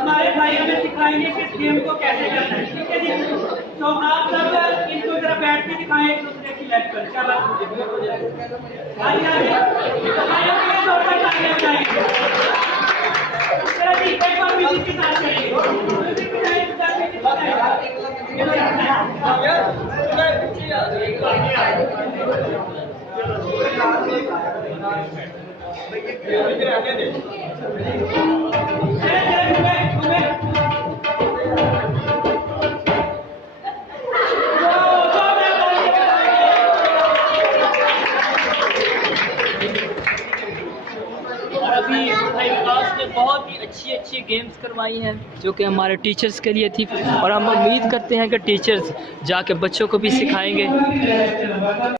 हमारे भाई हमें सिखाएंगे कि इस गेम को कैसे करना है, ठीक है जी। तो आप सब इनको जरा बैठ के दिखाएं एक दूसरे की लेग पर। क्या बात है? के साथ अभी भाई विकास ने बहुत ही अच्छी गेम्स करवाई हैं जो कि हमारे टीचर्स के लिए थी, और हम उम्मीद करते हैं कि टीचर्स जाके बच्चों को भी सिखाएंगे।